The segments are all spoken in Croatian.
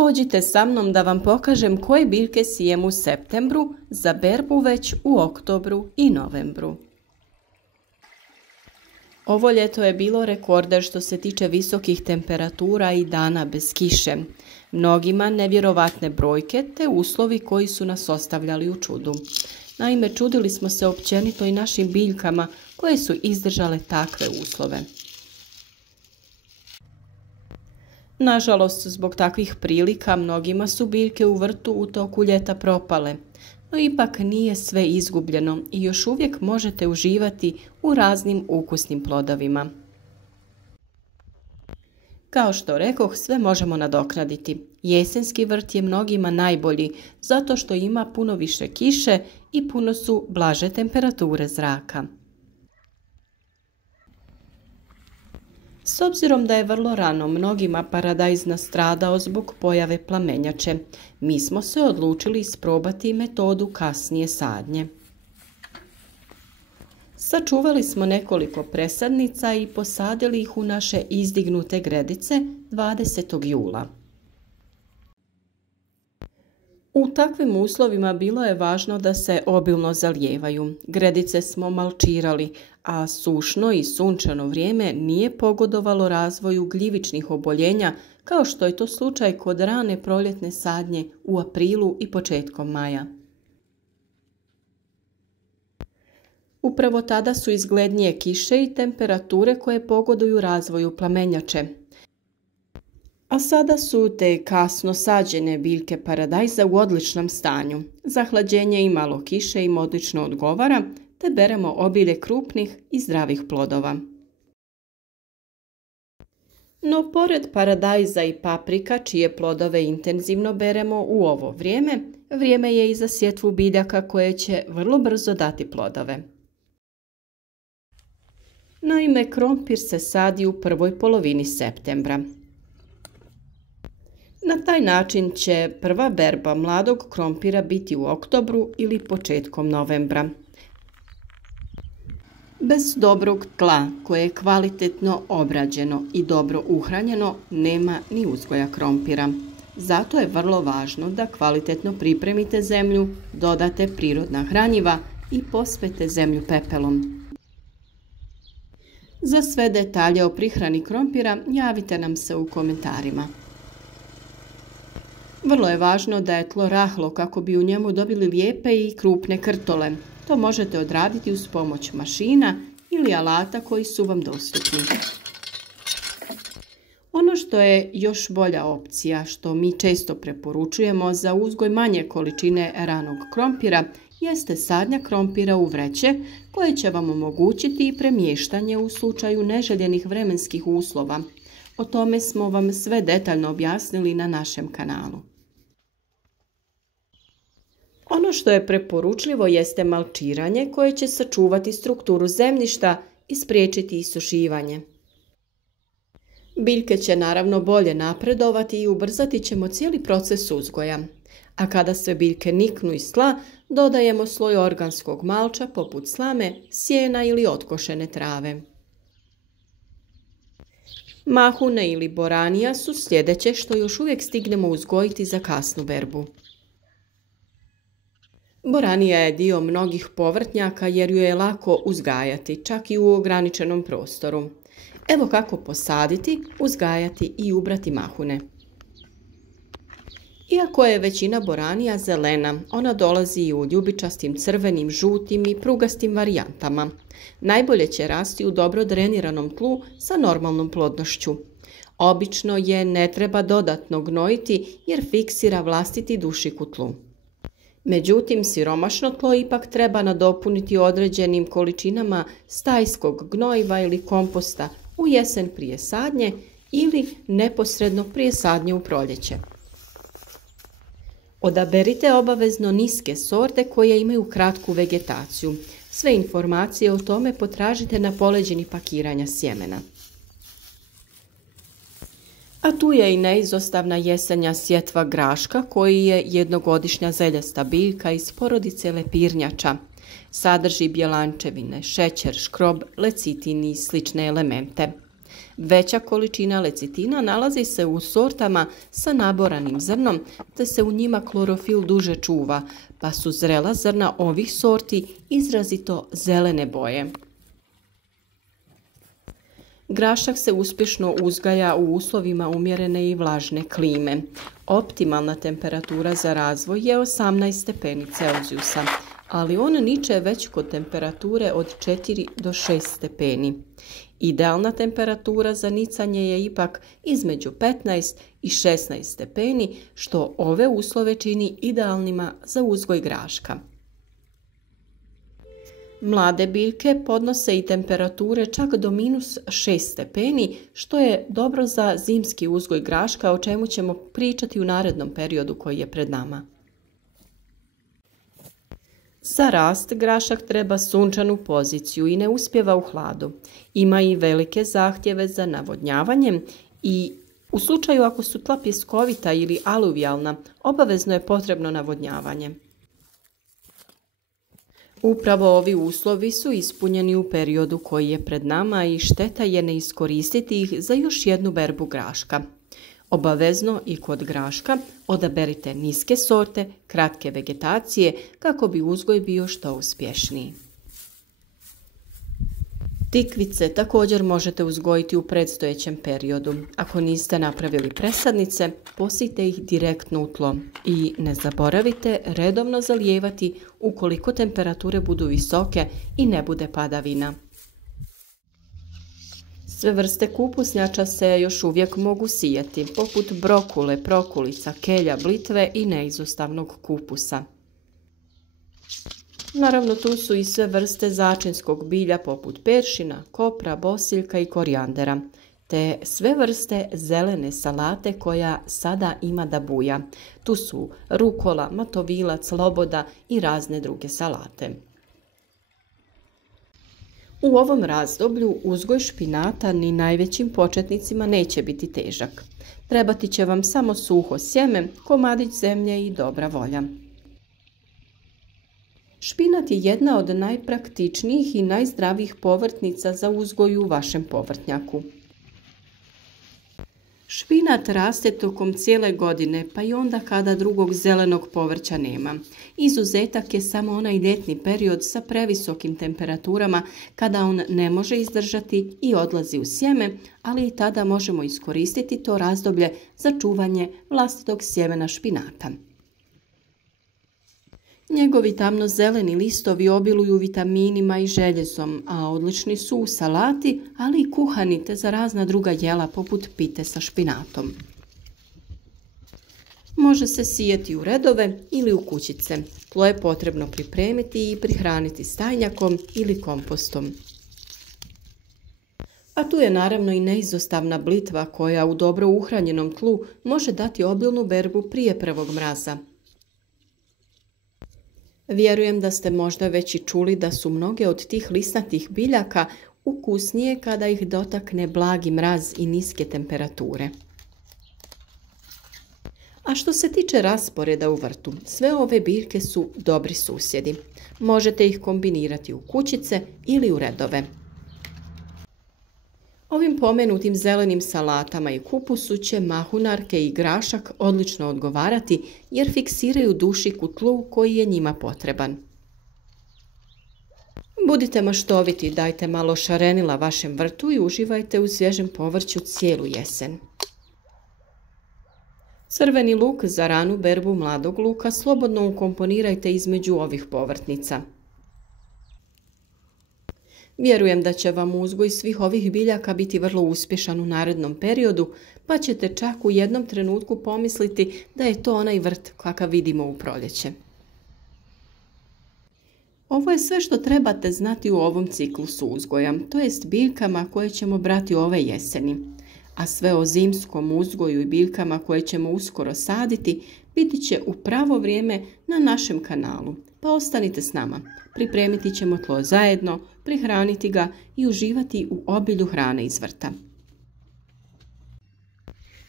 Pođite sa mnom da vam pokažem koje biljke sijem u septembru za berbu već u oktobru i novembru. Ovo ljeto je bilo rekorder što se tiče visokih temperatura i dana bez kiše. Mnogima nevjerovatne brojke te uslovi koji su nas ostavljali u čudu. Naime, čudili smo se općenito i našim biljkama koje su izdržale takve uslove. Nažalost, zbog takvih prilika mnogima su biljke u vrtu u toku ljeta propale, no ipak nije sve izgubljeno i još uvijek možete uživati u raznim ukusnim plodovima. Kao što rekoh, sve možemo nadoknaditi. Jesenski vrt je mnogima najbolji zato što ima puno više kiše i puno su blaže temperature zraka. S obzirom da je vrlo rano mnogima paradajz nastradao zbog pojave plamenjače, mi smo se odlučili isprobati metodu kasnije sadnje. Sačuvali smo nekoliko presadnica i posadili ih u naše izdignute gredice 20. jula. U takvim uslovima bilo je važno da se obilno zalijevaju. Gredice smo malčirali, a sušno i sunčano vrijeme nije pogodovalo razvoju gljivičnih oboljenja kao što je to slučaj kod rane proljetne sadnje u aprilu i početkom maja. Upravo tada su izglednije kiše i temperature koje pogoduju razvoju plamenjače. A sada su te kasno sađene biljke paradajza u odličnom stanju. Zahlađenje i malo kiše im odlično odgovara, te beremo obilje krupnih i zdravih plodova. No, pored paradajza i paprika, čije plodove intenzivno beremo u ovo vrijeme, vrijeme je i za sjetvu biljaka koje će vrlo brzo dati plodove. Naime, krompir se sadi u prvoj polovini septembra. Na taj način će prva berba mladog krompira biti u oktobru ili početkom novembra. Bez dobrog tla koje je kvalitetno obrađeno i dobro uhranjeno nema ni uzgoja krompira. Zato je vrlo važno da kvalitetno pripremite zemlju, dodate prirodna hranjiva i pospete zemlju pepelom. Za sve detalje o prihrani krompira javite nam se u komentarima. Vrlo je važno da je tlo rahlo kako bi u njemu dobili lijepe i krupne krtole. To možete odraditi uz pomoć mašina ili alata koji su vam dostupni. Ono što je još bolja opcija, što mi često preporučujemo za uzgoj manje količine ranog krompira, jeste sadnja krompira u vreće koje će vam omogućiti i premještanje u slučaju neželjenih vremenskih uslova. O tome smo vam sve detaljno objasnili na našem kanalu. Ono što je preporučljivo jeste malčiranje koje će sačuvati strukturu zemljišta i spriječiti isušivanje. Biljke će naravno bolje napredovati i ubrzati ćemo cijeli proces uzgoja. A kada sve biljke niknu iz tla, dodajemo sloj organskog malča poput slame, sjena ili otkošene trave. Mahune ili boranija su sljedeće što još uvijek stignemo uzgojiti za kasnu berbu. Boranija je dio mnogih povrtnjaka jer ju je lako uzgajati, čak i u ograničenom prostoru. Evo kako posaditi, uzgajati i ubrati mahune. Iako je većina boranija zelena, ona dolazi i u ljubičastim, crvenim, žutim i prugastim varijantama. Najbolje će rasti u dobro dreniranom tlu sa normalnom plodnošću. Obično je ne treba dodatno gnojiti jer fiksira vlastiti dušik u tlu. Međutim, siromašno tlo ipak treba nadopuniti određenim količinama stajskog gnojiva ili komposta u jesen prije sadnje ili neposredno prije sadnje u proljeće. Odaberite obavezno niske sorte koje imaju kratku vegetaciju. Sve informacije o tome potražite na poleđini pakiranja sjemena. A tu je i neizostavna jesenja sjetva graška koji je jednogodišnja zeljasta biljka iz porodice lepirnjača. Sadrži bjelančevine, šećer, škrob, lecitin i slične elemente. Veća količina lecitina nalazi se u sortama sa naboranim zrnom, te se u njima klorofil duže čuva, pa su zrela zrna ovih sorti izrazito zelene boje. Grašak se uspješno uzgaja u uslovima umjerene i vlažne klime. Optimalna temperatura za razvoj je 18 stepeni Celzijusa, ali on niče već kod temperature od 4 do 6 stepeni. Idealna temperatura za nicanje je ipak između 15 i 16 stepeni, što ove uslove čini idealnima za uzgoj graška. Mlade biljke podnose i temperature čak do -6 stepeni, što je dobro za zimski uzgoj graška, o čemu ćemo pričati u narednom periodu koji je pred nama. Za rast grašak treba sunčanu poziciju i ne uspijeva u hladu. Ima i velike zahtjeve za navodnjavanjem i u slučaju ako su tla pjeskovita ili aluvijalna, obavezno je potrebno navodnjavanje. Upravo ovi uslovi su ispunjeni u periodu koji je pred nama i šteta je ne iskoristiti ih za još jednu berbu graška. Obavezno i kod graška odaberite niske sorte, kratke vegetacije kako bi uzgoj bio što uspješniji. Tikvice također možete uzgojiti u predstojećem periodu. Ako niste napravili presadnice, posijte ih direktno u tlo i ne zaboravite redovno zalijevati ukoliko temperature budu visoke i ne bude padavina. Sve vrste kupusnjača se još uvijek mogu sijati, poput brokule, prokulica, kelja, blitve i neizostavnog kupusa. Naravno, tu su i sve vrste začinskog bilja poput peršina, kopra, bosiljka i korijandera, te sve vrste zelene salate koja sada ima da buja. Tu su rukola, matovilac, loboda i razne druge salate. U ovom razdoblju uzgoj špinata ni najvećim početnicima neće biti težak. Trebati će vam samo suho sjeme, komadić zemlje i dobra volja. Špinat je jedna od najpraktičnijih i najzdravijih povrtnica za uzgoj u vašem povrtnjaku. Špinat raste tokom cijele godine, pa i onda kada drugog zelenog povrća nema. Izuzetak je samo onaj ljetni period sa previsokim temperaturama kada on ne može izdržati i odlazi u sjeme, ali i tada možemo iskoristiti to razdoblje za čuvanje vlastitog sjemena špinata. Njegovi tamno-zeleni listovi obiluju vitaminima i željezom, a odlični su u salati, ali i kuhani te za razna druga jela poput pite sa špinatom. Može se sijati u redove ili u kućice. Tlo je potrebno pripremiti i prihraniti stajnjakom ili kompostom. A tu je naravno i neizostavna blitva koja u dobro uhranjenom tlu može dati obilnu berbu prije prvog mraza. Vjerujem da ste možda već i čuli da su mnoge od tih lisnatih biljaka ukusnije kada ih dotakne blagi mraz i niske temperature. A što se tiče rasporeda u vrtu, sve ove biljke su dobri susjedi. Možete ih kombinirati u kućice ili u redove. Ovim pomenutim zelenim salatama i kupusu će mahunarke i grašak odlično odgovarati jer fiksiraju dušik u tlu koji je njima potreban. Budite maštoviti, dajte malo šarenila vašem vrtu i uživajte u svježem povrću cijelu jesen. Crveni luk za ranu berbu mladog luka slobodno ukomponirajte između ovih povrtnica. Vjerujem da će vam uzgoj svih ovih biljaka biti vrlo uspješan u narednom periodu, pa ćete čak u jednom trenutku pomisliti da je to onaj vrt kakav vidimo u proljeće. Ovo je sve što trebate znati u ovom ciklusu uzgoja, to jest biljkama koje ćemo brati ove jeseni. A sve o zimskom uzgoju i biljkama koje ćemo uskoro saditi biti će u pravo vrijeme na našem kanalu, pa ostanite s nama. Pripremiti ćemo tlo zajedno, prihraniti ga i uživati u obilju hrane iz vrta.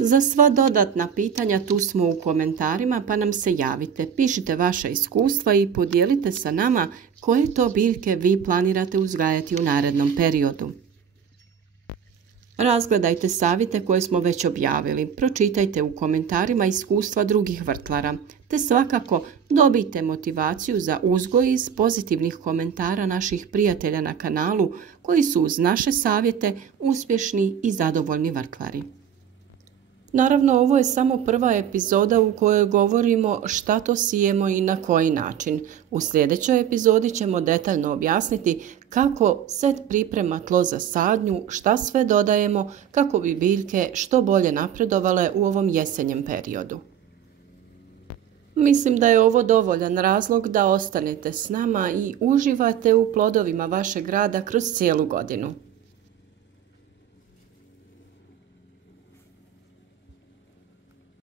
Za sva dodatna pitanja tu smo u komentarima, pa nam se javite, pišite vaša iskustva i podijelite sa nama koje to biljke vi planirate uzgajati u narednom periodu. Razgledajte savjete koje smo već objavili, pročitajte u komentarima iskustva drugih vrtlara, te svakako dobijte motivaciju za uzgoj iz pozitivnih komentara naših prijatelja na kanalu koji su uz naše savjete uspješni i zadovoljni vrtlari. Naravno, ovo je samo prva epizoda u kojoj govorimo šta to sijemo i na koji način. U sljedećoj epizodi ćemo detaljno objasniti kako se priprema tlo za sadnju, šta sve dodajemo kako bi biljke što bolje napredovale u ovom jesenjem periodu. Mislim da je ovo dovoljan razlog da ostanete s nama i uživate u plodovima vašeg rada kroz cijelu godinu.